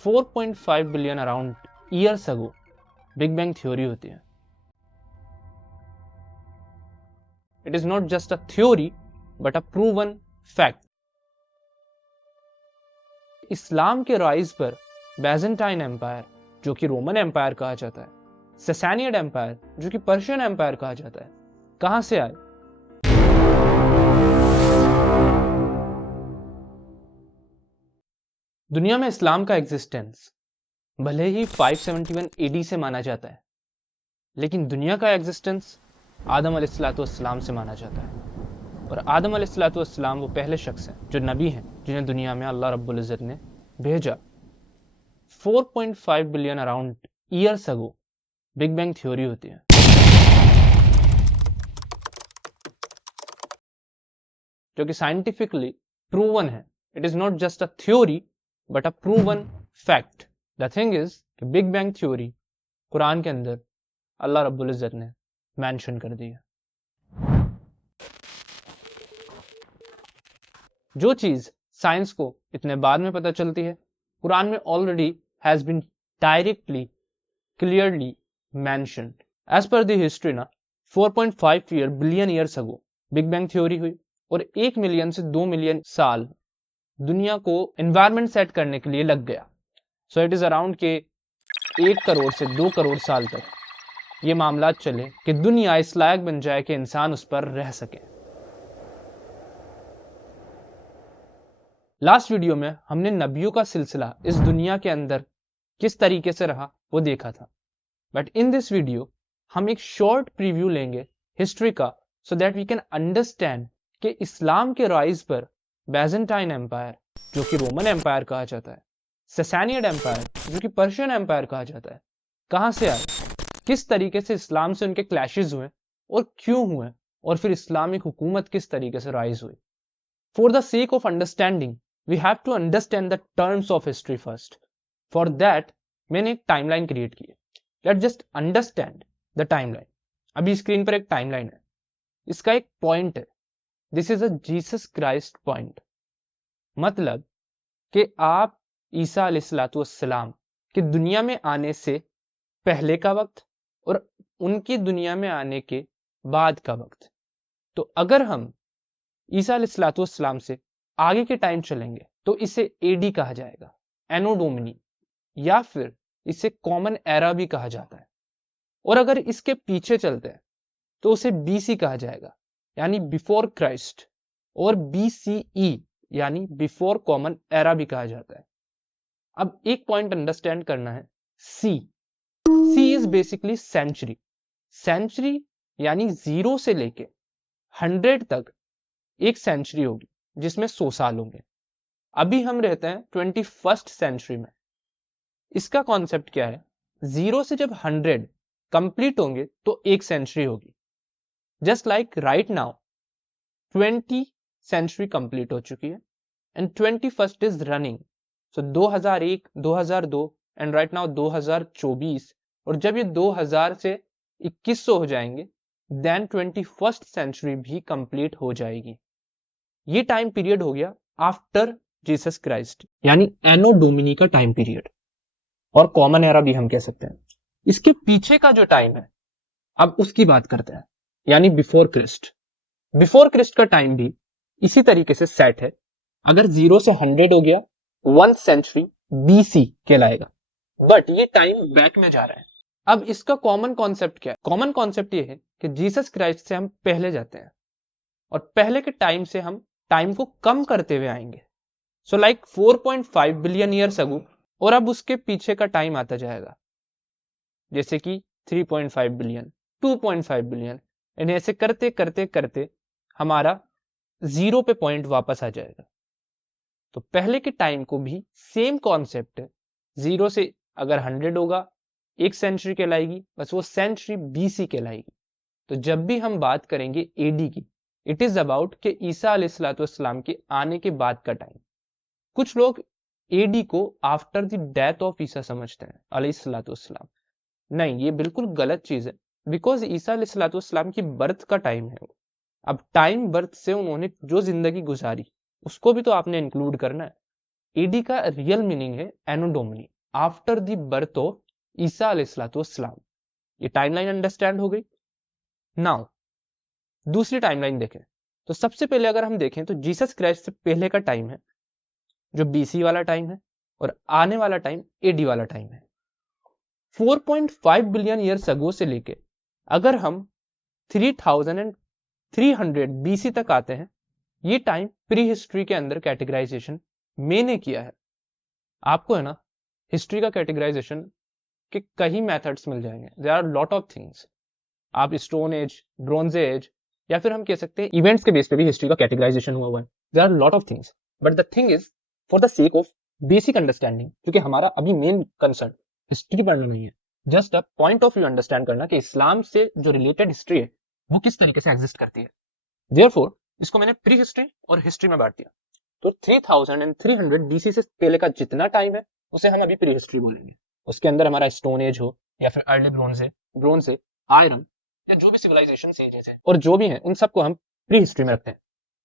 4.5 billion around years ago big bang theory होती है। It is not just a theory but a proven fact. इस्लाम के rise पर Byzantine empire जो कि रोमन एम्पायर कहा जाता है, सैसानियड एम्पायर जो कि पर्शियन एम्पायर कहा जाता है, कहां से आए? दुनिया में इस्लाम का एग्जिस्टेंस भले ही 571 एडी से माना जाता है, लेकिन दुनिया का एग्जिस्टेंस आदम अलैहिस्सलाम से माना जाता है। और आदम अलैहिस्सलाम वो पहले शख्स हैं जो नबी हैं जिन्हें दुनिया में अल्लाह रब्बुल इज्जत ने भेजा। 4.5 billion around years ago big bang theory होती है। जो कि साइंटिफिकली प्रूवन है। It is not just a theory but a proven fact. The thing is कि बिग बैंग थ्योरी कुरान के अंदर अल्लाह रब्बुल इज्जत ने मेंशन कर दी है। जो चीज साइंस को इतने बाद में पता चलती है, कुरान में already has been directly clearly mentioned. As per the history ना 4.5 billion years ago big bang theory हुई और 1 मिलियन से 2 मिलियन साल दुनिया को एनवायरनमेंट सेट करने के लिए लग गया। सो इट इज अराउंड के 1 करोड़ से 2 करोड़ साल तक ये मामला चले कि दुनिया इस लायक बन जाए कि इंसान उस पर रह सके। लास्ट वीडियो में हमने नबियों का सिलसिला इस दुनिया के अंदर किस तरीके से रहा वो देखा था, बट इन दिस वीडियो हम एक शॉर्ट प्रीव्यू लेंगे हिस्ट्री का, so that we can understand कि इस्लाम के राइज पर बैजेंटाइन एम्पायर जो कि रोमन एम्पायर कहा जाता है, सैसानियड एम्पायर जो कि पर्शियन एम्पायर कहा जाता है, कहां से आए, किस तरीके से इस्लाम से उनके क्लैशेस हुए और क्यों हुए, और फिर इस्लामिक हुकूमत किस तरीके से राइज हुई। For the sake of understanding we have to understand the terms of history first. For that मैंने एक टाइमलाइन क्रिएट की है। Let's just understand the timeline. अभी स्क्रीन पर एक टाइमलाइन है, इसका एक पॉइंट है, this is a Jesus Christ point. मतलब कि आप ईसा अलैहिस्सलाम के दुनिया में आने से पहले का वक्त और उनकी दुनिया में आने के बाद का वक्त। तो अगर हम ईसा अलैहिस्सलाम से आगे के टाइम चलेंगे तो इसे एडी कहा जाएगा, एनो डोमिनी, या फिर इसे कॉमन एरा भी कहा जाता है। और अगर इसके पीछे चलते हैं तो उसे बीसी कहा जाएगा, यानी बिफोर क्राइस्ट, और बीसीई यानी बिफोर कॉमन एरा भी कहा जाता है। अब एक पॉइंट अंडरस्टैंड करना है, सी इज बेसिकली सेंचुरी। सेंचुरी यानी 0 से लेके 100 तक एक सेंचुरी होगी जिसमें 100 साल होंगे। अभी हम रहते हैं 21st सेंचुरी में। इसका कॉन्सेप्ट क्या है, 0 से जब 100 कंप्लीट होंगे तो एक सेंचुरी होगी। Just like right now 20 century complete हो चुकी है and 21st is running. So 2001, 2002 and right now 2024, और जब ये 2000 से 2100 हो जाएंगे देन 21st सेंचुरी भी कंप्लीट हो जाएगी। ये टाइम पीरियड हो गया आफ्टर जीसस क्राइस्ट, यानी एनो डोमिनी का टाइम पीरियड, और कॉमन एरा भी हम कह सकते हैं। इसके पीछे का जो टाइम है अब उसकी बात करते हैं, यानी बिफोर क्रिस्ट। बिफोर क्रिस्ट का टाइम भी इसी तरीके से सेट है। अगर 0 से 100 हो गया 1 सेंचुरी बीसी कहलाएगा, बट ये टाइम बैक में जा रहा है। अब इसका कॉमन कॉन्सेप्ट क्या है? कॉमन कॉन्सेप्ट ये है कि जीसस क्राइस्ट से हम पहले जाते हैं और पहले के टाइम से हम टाइम को कम करते हुए आएंगे। सो लाइक 4.5 बिलियन ईयर्स अगो, और अब उसके पीछे का टाइम आता जाएगा, जैसे कि 3.5 बिलियन, 2.5 बिलियन, इन्हें ऐसे करते करते करते हमारा 0 पे पॉइंट वापस आ जाएगा। तो पहले के टाइम को भी सेम कॉन्सेप्ट है, 0 से अगर 100 होगा एक सेंचुरी कहलाएगी, बस वो सेंचुरी बीसी कहलाएगी। तो जब भी हम बात करेंगे एडी की, इट इज अबाउट कि ईसा अलैहिस्सलाम के आने के बाद का टाइम। कुछ लोग एडी को आफ्टर द डेथ ऑफ ईसा समझते हैं अलैहिस्सलाम। नहीं, ये बिल्कुल गलत चीज है, बिकॉज ईसा अलैहिस्सलाम की बर्थ का टाइम है वो। अब टाइम बर्थ से उन्होंने जो जिंदगी गुजारी उसको भी तो आपने इंक्लूड करना है। एडी का रियल मीनिंग है Anno Domini, after the birth of ईसा अलैहिस्सलाम। ये टाइमलाइन अंडरस्टैंड हो गई। नाउ दूसरी टाइमलाइन देखें तो सबसे पहले अगर हम देखें तो जीसस क्राइस्ट से पहले का टाइम है जो बीसी वाला टाइम है, और आने वाला टाइम एडी वाला टाइम है। 4.5 बिलियन ईयर्स अगो से लेके अगर हम 3300 बीसी तक आते हैं, ये टाइम प्री हिस्ट्री के अंदर कैटेगराइजेशन मैंने किया है। आपको है ना हिस्ट्री का कैटेगराइजेशन के कई मेथड्स मिल जाएंगे। There are lot of things. आप स्टोन एज, ब्रॉन्ज एज, या फिर हम कह सकते हैं इवेंट्स के बेस पे भी हिस्ट्री का कैटेगराइजेशन हुआ है। There are lot of things, but the thing is for the sake of basic understanding, क्योंकि हमारा अभी मेन कंसर्न हिस्ट्री पढ़ना नहीं है, just a point of view understand करना कि इस्लाम से जो रिलेटेड हिस्ट्री है वो किस तरीके से एग्जिस्ट करती है। देयरफॉर इसको मैंने प्री हिस्ट्री और हिस्ट्री में बांट दिया। तो 3300 बीसी से पहले का जितना टाइम है उसे हम अभी प्री हिस्ट्री बोलेंगे। उसके अंदर हमारा स्टोन एज हो या फिर अर्ली ब्रोंज है, आयरन, या जो भी सिविलाइजेशन एजेस है और जो भी है उन सबको हम प्री हिस्ट्री में रखते हैं।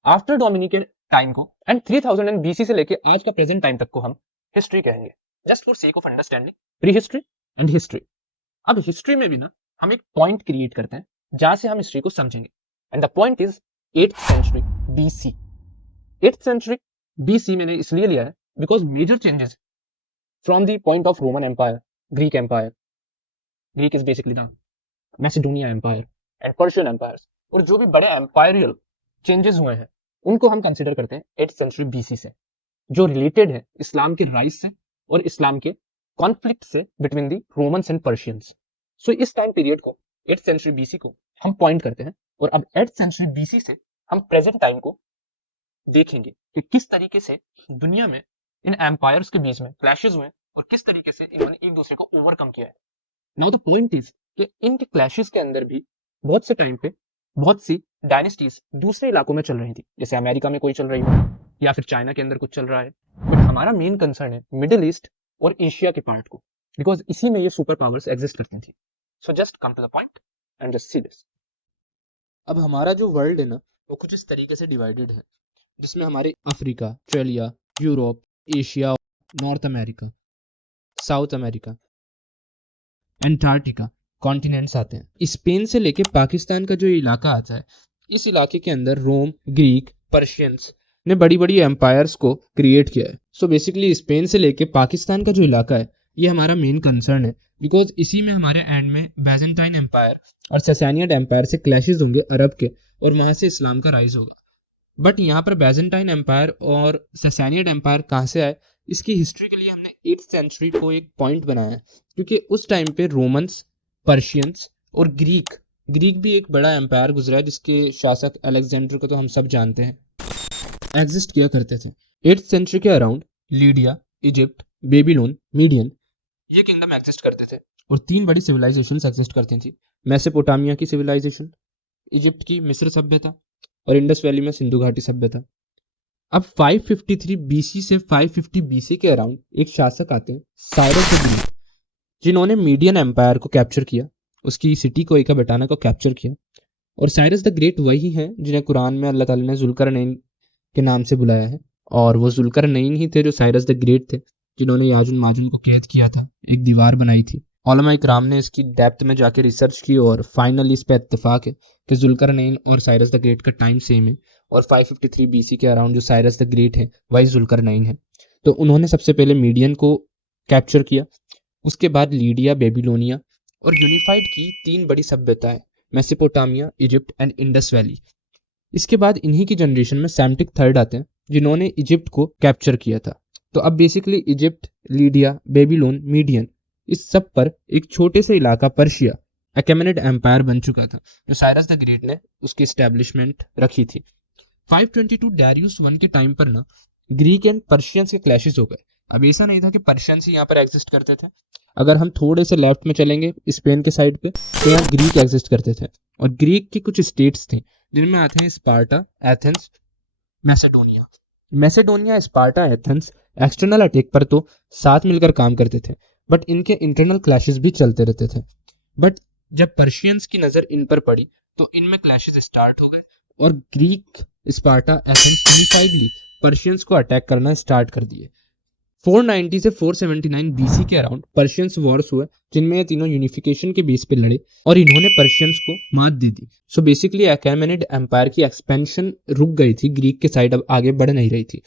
आफ्टर डोमिनिक टाइम को एंड 3000 बीसी से लेके आज का प्रेजेंट टाइम तक को हम हिस्ट्री कहेंगे, just for sake of understanding pre history and history. अब हिस्ट्री में भी ना हम एक पॉइंट क्रिएट करते हैं जहां से हम हिस्ट्री को समझेंगे, and the point is 8th century BC. 8th century BC मैंने इसलिए लिया है because major changes from the point of Roman empire, Greek empire, Greek is basically the Macedonia empire and Persian empires, और जो भी बड़े एम्पायरियल चेंजेस हुए हैं उनको हम कंसिडर करते हैं 8th सेंचुरी बीसी से, जो रिलेटेड है इस्लाम के राइज से और इस्लाम के कॉन्फ्लिक्ट से between the Romans and Persians. So इस टाइम पीरियड को 8th सेंचुरी बीसी को हम पॉइंट करते हैं, और अब 8th सेंचुरी बीसी से हम प्रेजेंट टाइम को देखेंगे कि किस तरीके से दुनिया में इन एम्पायर्स के बीच में क्लैशेस हुए और किस तरीके से इन्होंने एक दूसरे को ओवरकम किया है। नाउ द पॉइंट इज कि इन क्लैशेस के अंदर भी बहुत से टाइम पे बहुत सी डायनेस्टीज दूसरे इलाकों में चल रही थी, जैसे अमेरिका में कोई चल रही हो या फिर चाइना के अंदर कुछ चल रहा है, बट हमारा मेन कंसर्न है मिडिल ईस्ट और एशिया के पार्ट को, बिकॉज इसी में ये सुपर पावर्स एग्जिस्ट करती थी। So just come to the point and just see this. अब हमारा जो वर्ल्ड है ना वो कुछ इस तरीके से डिवाइडेड है, जिसमें हमारे Africa, Australia, Europe, Asia, north America, south America, Antarctica continents आते हैं। स्पेन से लेके पाकिस्तान का जो इलाका आता है, इस इलाके के अंदर रोम, ग्रीक, पर्शियंस ने बड़ी बड़ी एम्पायर्स को क्रिएट किया है। सो बेसिकली स्पेन से लेके पाकिस्तान का जो इलाका है ये हमारा मेन कंसर्न है, बिकॉज इसी में हमारे एंड में बैजेंटाइन एम्पायर और सैसानियड एम्पायर से क्लैशेस होंगे अरब के, और वहां से इस्लाम का राइज होगा। बट यहाँ पर बैजेंटाइन एम्पायर और सैसानियड एम्पायर कहाँ से आए, इसकी हिस्ट्री के लिए हमने 8th सेंचुरी को एक पॉइंट बनाया है, क्योंकि उस टाइम पे रोमन्स, पर्शियंस और ग्रीक भी एक बड़ा एम्पायर गुजरा है, जिसके शासक अलेक्जेंडर को तो हम सब जानते हैं, एग्जिस्ट किया करते थे। 8th सेंचुरी के around Lydia, Egypt, Babylon, median ये किंगडम एग्जिस्ट करते थे, और 3 बड़ी सिविलाइजेशंस एग्जिस्ट करती थी। मेसोपोटामिया की सिविलाइजेशन, इजिप्ट की मिस्र सभ्यता, और इंडस वैली में सिंधु घाटी सभ्यता। अब 553 बीसी से 550 बीसी के अराउंड एक शासक आते हैं साइरस द ग्रेट, जिन्होंने मीडियन एम्पायर को कैप्चर किया, उसकी सिटी कोइका बेटाना को कैप्चर किया। और साइरस द ग्रेट वही हैं जिन्हें कुरान में अल्लाह ताला ने जुल्करनैन के नाम से बुलाया है, और वो जुल्करनैन ही थे जो साइरस द ग्रेट थे, जिन्होंने याजुन माजुन को कैद किया था, एक दीवार बनाई थी। उलमा इकराम ने इसकी डेप्थ में जाके रिसर्च की और फाइनली इस पे इत्तेफाक है कि जुल्करनैन और साइरस द ग्रेट का टाइम सेम है, और 553 बीसी के अराउंड जो साइरस द ग्रेट है वही जुल्करनैन है। तो उन्होंने सबसे पहले मीडियन को कैप्चर किया, उसके बाद लीडिया, बेबीलोनिया, और यूनिफाइड की 3 बड़ी सभ्यताएं, Mesopotamia, Egypt and Indus Valley. इसके बाद इन्हीं की जनरेशन में सैम्टिक थर्ड आते हैं, जिन्होंने इजिप्ट को कैप्चर किया था। तो अब basically Egypt, Lydia, Babylon, median, इस सब पर एक छोटे से इलाका पर्शिया, अकेमेनिड एम्पायर बन चुका था, जो साइरस द ग्रेट ने उसकी एस्टेब्लिशमेंट रखी थी। 522 डैरियस 1 के टाइम पर ना ग्रीक एंड पर्शियंस के क्लैशेस हो गए। अब ऐसा नहीं था कि पर्शियंस ही यहाँ पर एग्जिस्ट करते थे, अगर हम थोड़े से लेफ्ट में चलेंगे स्पेन के साइड पे तो यहाँ ग्रीक एग्जिस्ट करते थे, और ग्रीक के कुछ स्टेट्स थे जिनमें आते हैं Sparta, Athens, Macedonia. Macedonia, Sparta, Athens external attack पर तो साथ मिलकर काम करते थे, बट इनके इंटरनल क्लैशेस भी चलते रहते थे। बट जब पर्शियंस की नजर इन पर पड़ी तो इनमें क्लैशेस स्टार्ट हो गए, और ग्रीक, स्पार्टा, एथेंस यूनिफाइडली पर्शियंस को अटैक करना स्टार्ट कर दिए। 490 से 479 बीसी के अराउंड पर्शियंस वॉर्स हुए, जिनमें ये तीनों यूनिफिकेशन के बेस पे लड़े और इन्होंने पर्शियंस को मात दे दी। सो बेसिकली अकैमेनिड एम्पायर की एक्सपेंशन रुक गई थी, ग्रीक के साइड अब आगे बढ़ नहीं रही थी।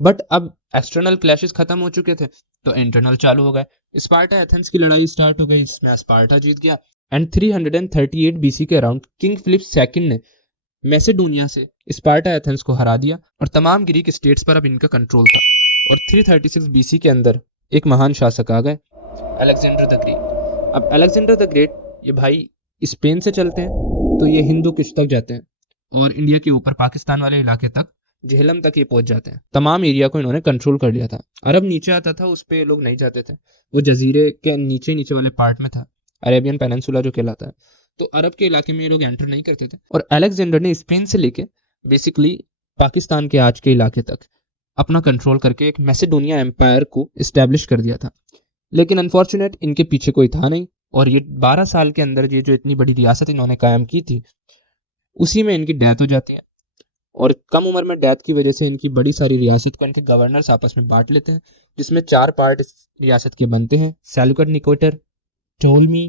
बट अब एक्सटर्नल क्लैशेस खत्म हो चुके थे तो इंटरनल चालू हो गए। स्पार्टा एथेंस की लड़ाई स्टार्ट हो गई, इसमें स्पार्टा जीत गया। एंड 338 बीसी के अराउंड किंग फिलिप सेकंड ने मैसेडोनिया से स्पार्टा एथेंस को हरा दिया और तमाम ग्रीक स्टेट्स पर अब इनका कंट्रोल था। और 336 बीसी के अंदर एक महान शासक आ गए, अलेक्जेंडर द ग्रेट। अब अलेक्जेंडर द ग्रेट ये भाई स्पेन से चलते हैं तो ये हिंदू कुश तक जाते हैं और इंडिया के ऊपर पाकिस्तान वाले इलाके तक, झेलम तक ये पहुंच जाते हैं। तमाम एरिया को इन्होंने कंट्रोल कर लिया था। अरब नीचे आता था, उस पे लोग नहीं जाते थे, वो जजीरे के नीचे नीचे वाले पार्ट में था, अरेबियन पेनिनसुला जो कहलाता है, तो अरब के इलाके में ये लोग एंटर नहीं करते थे। और अलेक्जेंडर ने स्पेन से लेके बेसिकली पाकिस्तान के आज के इलाके तक अपना कंट्रोल करके एक मैसेडोनिया एम्पायर को इस्टेब्लिश कर दिया था। लेकिन अनफॉर्चुनेट इनके पीछे कोई था नहीं और ये 12 साल के अंदर ये जो इतनी बड़ी रियासत इन्होंने कायम की थी उसी में इनकी डेथ हो जाती है। और कम उम्र में डेथ की वजह से इनकी बड़ी सारी रियासत को इनके गवर्नर्स आपस में बांट लेते हैं, जिसमें 4 पार्ट इस रियासत के बनते हैं, सेल्यूकड निकेटर, टोलमी,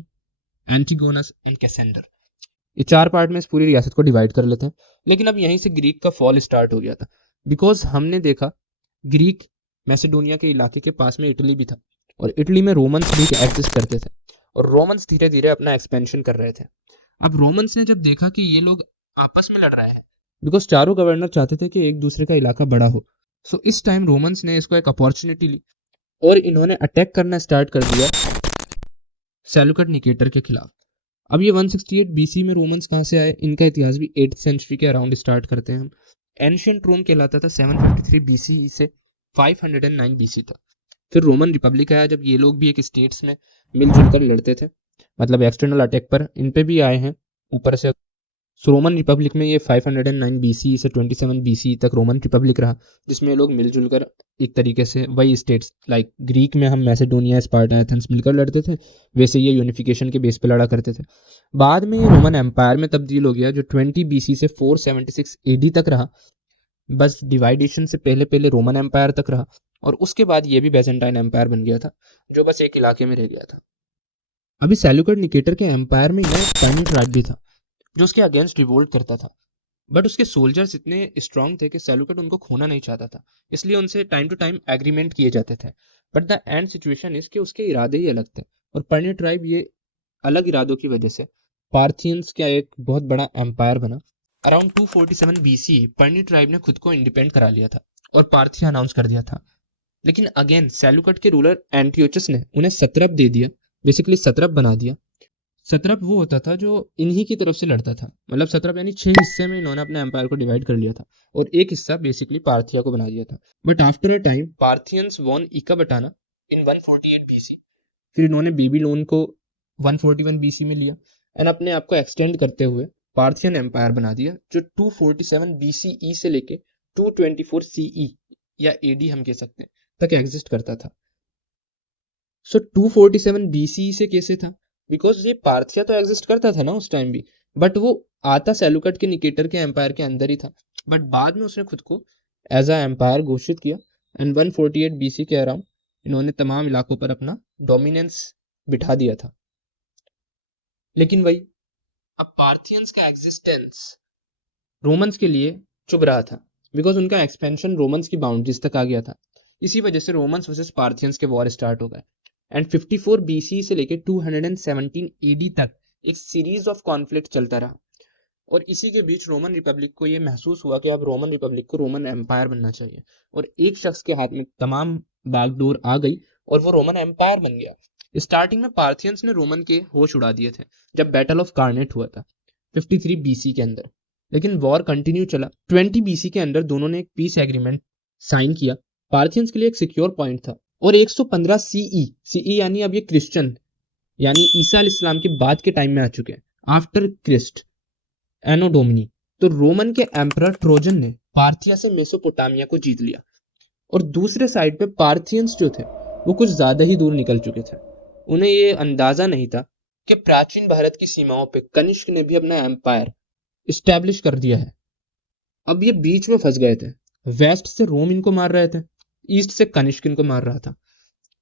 एंटिगोनस एंड कैसेंडर। ये 4 पार्ट में इस पूरी रियासत को डिवाइड कर लेते हैं। लेकिन अब यहीं से ग्रीक का फॉल स्टार्ट हो गया था, बिकॉज हमने देखा ग्रीक मैसेडोनिया के इलाके के पास में इटली भी था और इटली में रोमन्स भी एग्जिस्ट करते थे और रोमन्स धीरे धीरे अपना एक्सपेंशन कर रहे थे। अब रोमन्स ने जब देखा कि ये लोग आपस में लड़ रहे हैं, बिकॉज चारों गवर्नर चाहते थे कि एक दूसरे का इलाका बड़ा हो, सो इस टाइम रोमन्स ने इसको एक अपॉर्चुनिटी ली और इन्होंने अटैक करना स्टार्ट कर दिया सेल्यूकड निकेटर के खिलाफ। अब ये 168 बीसी में रोमन्स कहाँ से आए, इनका इतिहास भी 8th सेंचुरी के अराउंड स्टार्ट करते हैं हम। एंशिएंट रोम कहलाता था 753 बीसी से 509 बीसी तक। फिर रोमन रिपब्लिक आया, जब ये लोग भी एक स्टेट्स में मिलजुल कर लड़ते थे, मतलब एक्सटर्नल अटैक पर इन पे भी आए हैं ऊपर से। सो रोमन रिपब्लिक में ये 509 बीसी से 27 बीसी तक रोमन रिपब्लिक रहा, जिसमें लोग मिलजुल कर एक तरीके से वही स्टेट्स लाइक ग्रीक में हम मैसेडोनिया, स्पार्टा, एथेंस मिलकर लड़ते थे, वैसे ये यूनिफिकेशन के बेस पे लड़ा करते थे। बाद में ये रोमन एम्पायर में तब्दील हो गया, जो 20 बीसी से 476 एडी तक रहा। बस डिवाइडेशन से पहले पहले रोमन एम्पायर तक रहा और उसके बाद ये भी बैजेंटाइन एम्पायर बन गया था, जो बस एक इलाके में रह गया था। अभी सेल्यूकड निकेटर के एम्पायर में एक टाइनी ट्राइब भी था जो उसके अगेंस्ट रिवोल्ट करता था, बट उसके सोल्जर्स इतने स्ट्रांग थे कि सेल्यूकड उनको खोना नहीं चाहता था, इसलिए उनसे टाइम टू टाइम एग्रीमेंट किए जाते थे। But the end situation is कि उसके इरादे ही अलग थे और पर्नी ट्राइब ये अलग इरादों की वजह से पार्थियंस का एक बहुत बड़ा एम्पायर बना। अराउंड 247 बीसी पर्नी ट्राइब ने खुद को इंडिपेंडेंट करा लिया था और पार्थिया अनाउंस कर दिया था। लेकिन अगेन सेल्यूकड के रूलर एंटियोचस ने उन्हें सत्रप दे दिया, बेसिकली सत्रप बना दिया। सत्रप वो होता था जो इन्हीं की तरफ से लड़ता था, मतलब सत्रप यानी 6 हिस्से में इन्होंने अपने एम्पायर को डिवाइड कर लिया था और एक हिस्सा बेसिकली पार्थिया को बना दिया था। But after a time Parthians won Ecbatana in 148 BC. फिर इन्होंने बेबीलोन को 141 बीसी में लिया एंड अपने आप को एक्सटेंड करते हुए पार्थियन एम्पायर बना दिया, जो 247 बीसीई से लेके 224 सीई या एडी हम कह सकते हैं तक एग्जिस्ट करता था। सो 247 बीसी से कैसे था, बिकॉज ये पार्थिया तो एग्जिस्ट करता था ना उस टाइम भी, बट वो आता सेल्यूकड के निकेटर के एम्पायर के अंदर ही था। बट बाद में उसने खुद को एज अ एम्पायर घोषित किया एंड 148 बीसी के अराउंड इन्होंने तमाम इलाकों पर अपना डोमिनेंस बिठा दिया था। लेकिन वही, अब पार्थियंस का एग्जिस्टेंस रोमन्स के लिए चुभ रहा था, बिकॉज उनका एक्सपेंशन रोमन्स की बाउंड्रीज तक आ गया था। इसी वजह से रोमन्स वर्सेस पार्थियंस के वॉर स्टार्ट हो गए एंड 54 बीसी से लेकर 217 एडी तक एक सीरीज ऑफ कॉन्फ्लिक्ट चलता रहा। और इसी के बीच रोमन रिपब्लिक को ये महसूस हुआ कि अब रोमन रिपब्लिक को रोमन एम्पायर बनना चाहिए और एक शख्स के हाथ में तमाम बैकडोर आ गई और वो रोमन एम्पायर बन गया। स्टार्टिंग में पार्थियंस ने रोमन के होश उड़ा दिए थे जब बैटल ऑफ कार्नेट हुआ था 53 बीसी के अंदर, लेकिन वॉर कंटिन्यू चला। 20 बीसी के अंदर दोनों ने एक पीस एग्रीमेंट साइन किया। पार्थियंस के लिए एक सिक्योर पॉइंट था और 115 सीई यानी अब ये क्रिश्चियन यानी ईसा अलैहिस्सलाम के बाद के टाइम में आ चुके हैं, आफ्टर क्रिस्ट एनो डोमिनी। तो रोमन के एम्परर ट्रोजन ने पार्थिया से मेसोपोटामिया को जीत लिया और दूसरे साइड पे पार्थियंस जो थे वो कुछ ज्यादा ही दूर निकल चुके थे। उन्हें ये अंदाजा नहीं था कि प्राचीन भारत की सीमाओं पे कनिष्क ने भी अपना एम्पायर इस्टेब्लिश कर दिया है। अब ये बीच में फंस गए थे, वेस्ट से रोम इनको मार रहे थे, ईस्ट से कनिष्क इनको मार रहा था।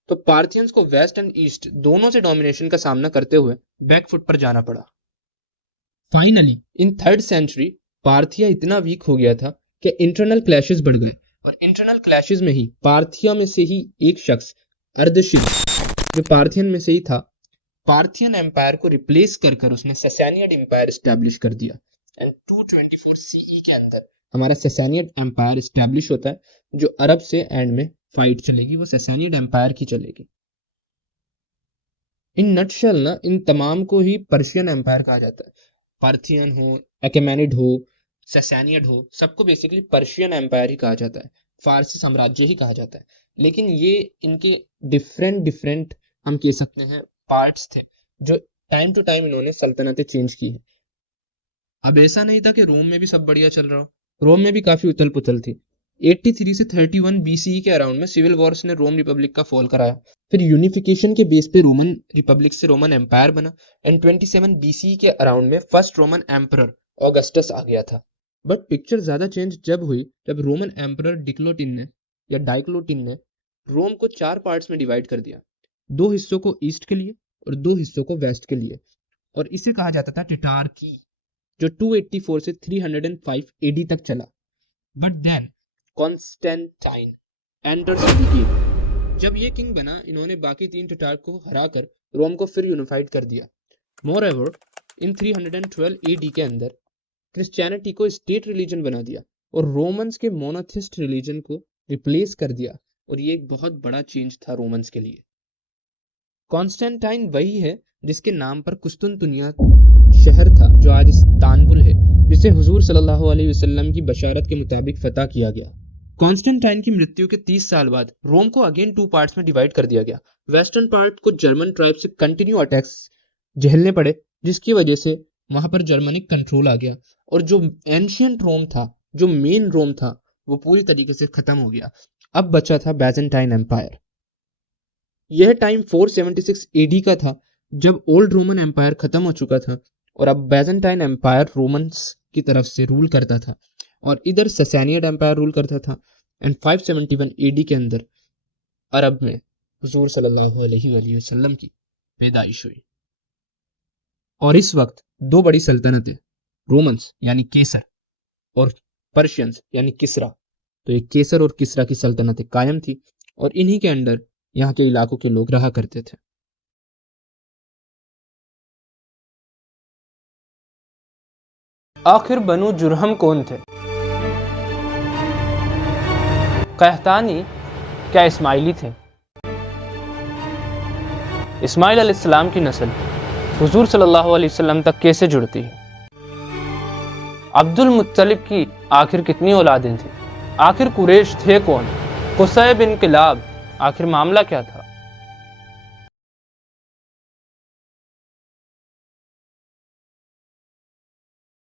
तो पार्थियंस को वेस्ट एंड ईस्ट दोनों से डोमिनेशन का सामना करते हुए बैकफुट पर जाना पड़ा। Finally in 3rd century Parthia इतना वीक हो गया था कि इंटरनल क्लैशेस बढ़ गए, और इंटरनल क्लैशेस में ही पार्थिया में से ही एक शख्स अर्दशिल जो पार्थियन में से ही था, पार्थियन एम्पायर को रिप्लेस कर कर उसने सैसानियड एम्पायर एस्टैब्लिश कर दिया। एंड 224 सीई के अंदर हमारा सैसानियड एम्पायर एस्टैब्लिश होता है, जो अरब से एंड में फाइट चलेगी वो सैसानियड एम्पायर की चलेगी। इन नटशेल ना इन तमाम को ही पर्शियन एम्पायर कहा जाता है। पार्थियन हो, अकेमेनिड हो, सैसानियड हो, सबको बेसिकली पर्शियन एम्पायर ही कहा जाता है, फारसी साम्राज्य ही कहा जाता है। लेकिन ये इनके डिफरेंट हम कह सकते हैं पार्ट्स थे, जो टाइम टू टाइम इन्होंने सल्तनतें चेंज की है। अब ऐसा नहीं था कि रोम में भी सब बढ़िया चल रहा हो, रोम में भी काफी उथल पुथल थी। 83 से 31 बीसीई के अराउंड में सिविल वॉर्स ने रोम रिपब्लिक का फॉल कराया। फिर यूनिफिकेशन के बेस पे रोमन रिपब्लिक से रोमन एम्पायर बना। एंड 27 बीसीई के अराउंड में फर्स्ट रोमन एम्परर ऑगस्टस आ गया था। बट पिक्चर ज्यादा चेंज जब हुई जब रोमन एम्परर डाइक्लोटिन ने रोम को 4 पार्ट्स में डिवाइड कर दिया, 2 हिस्सों को ईस्ट के लिए और 2 हिस्सों को वेस्ट के लिए, और इसे कहा जाता था टिटार्की, जो 284 से 305 एडी तक चला। But then Constantine enters the game. जब ये किंग बना, इन्होंने बाकी 3 टिटार्क को हराकर रोम को फिर यूनिफाइड कर दिया। मोreover इन 312 एडी के अंदर क्रिश्चियनिटी को स्टेट रिलीजन बना दिया और रोमन्स के मोनोथिस्ट रिलीजन को रिप्लेस कर दिया, और ये एक बहुत बड़ा चेंज था रोमन्स के लिए। कॉन्स्टेंटाइन वही है जिसके नाम पर कुस्तुनतुनिया शहर था जो आज इस्तांबुल है, जिसे हुजूर सल्लल्लाहु अलैहि वसल्लम की बशारत के मुताबिक फतह किया गया। कॉन्स्टेंटाइन की मृत्यु के 30 साल बाद रोम को अगेन 2 पार्ट्स में डिवाइड कर दिया गया। वेस्टर्न पार्ट को जर्मन ट्राइब से कंटिन्यू अटैक्स झेलने पड़े, जिसकी वजह से वहां पर जर्मनिक कंट्रोल आ गया, और जो एंशियंट रोम था, जो मेन रोम था, वो पूरी तरीके से खत्म हो गया। अब बचा था बैजेंटाइन एम्पायर। यह टाइम 476 एडी का था, जब ओल्ड रोमन एम्पायर खत्म हो चुका था और अब बैजेंटाइन एम्पायर रोमन्स की तरफ से रूल करता था, और इधर सैसानियड एम्पायर रूल करता था। एंड 571 एडी के अंदर अरब में हुजूर सल्लल्लाहु अलैहि वसल्लम की पैदाइश हुई। और इस वक्त 2 बड़ी सल्तनतें, रोमन्स यानी केसर और पर्शियंस यानी किसरा, तो ये केसर और किसरा की सल्तनतें कायम थी, और इन्हीं के अंडर यहाँ के इलाकों के लोग रहा करते थे। आखिर बनु जुरहम कौन थे? कहतानी क्या इस्माइली थे? इस्माइल अलैहिस्सलाम की नस्ल हुजूर सल्लल्लाहु अलैहि वसल्लम तक कैसे जुड़ती है? अब्दुल मुत्तलिब की आखिर कितनी औलादें थी? आखिर कुरैश थे कौन? कुसै बिन किलाब, आखिर मामला क्या था?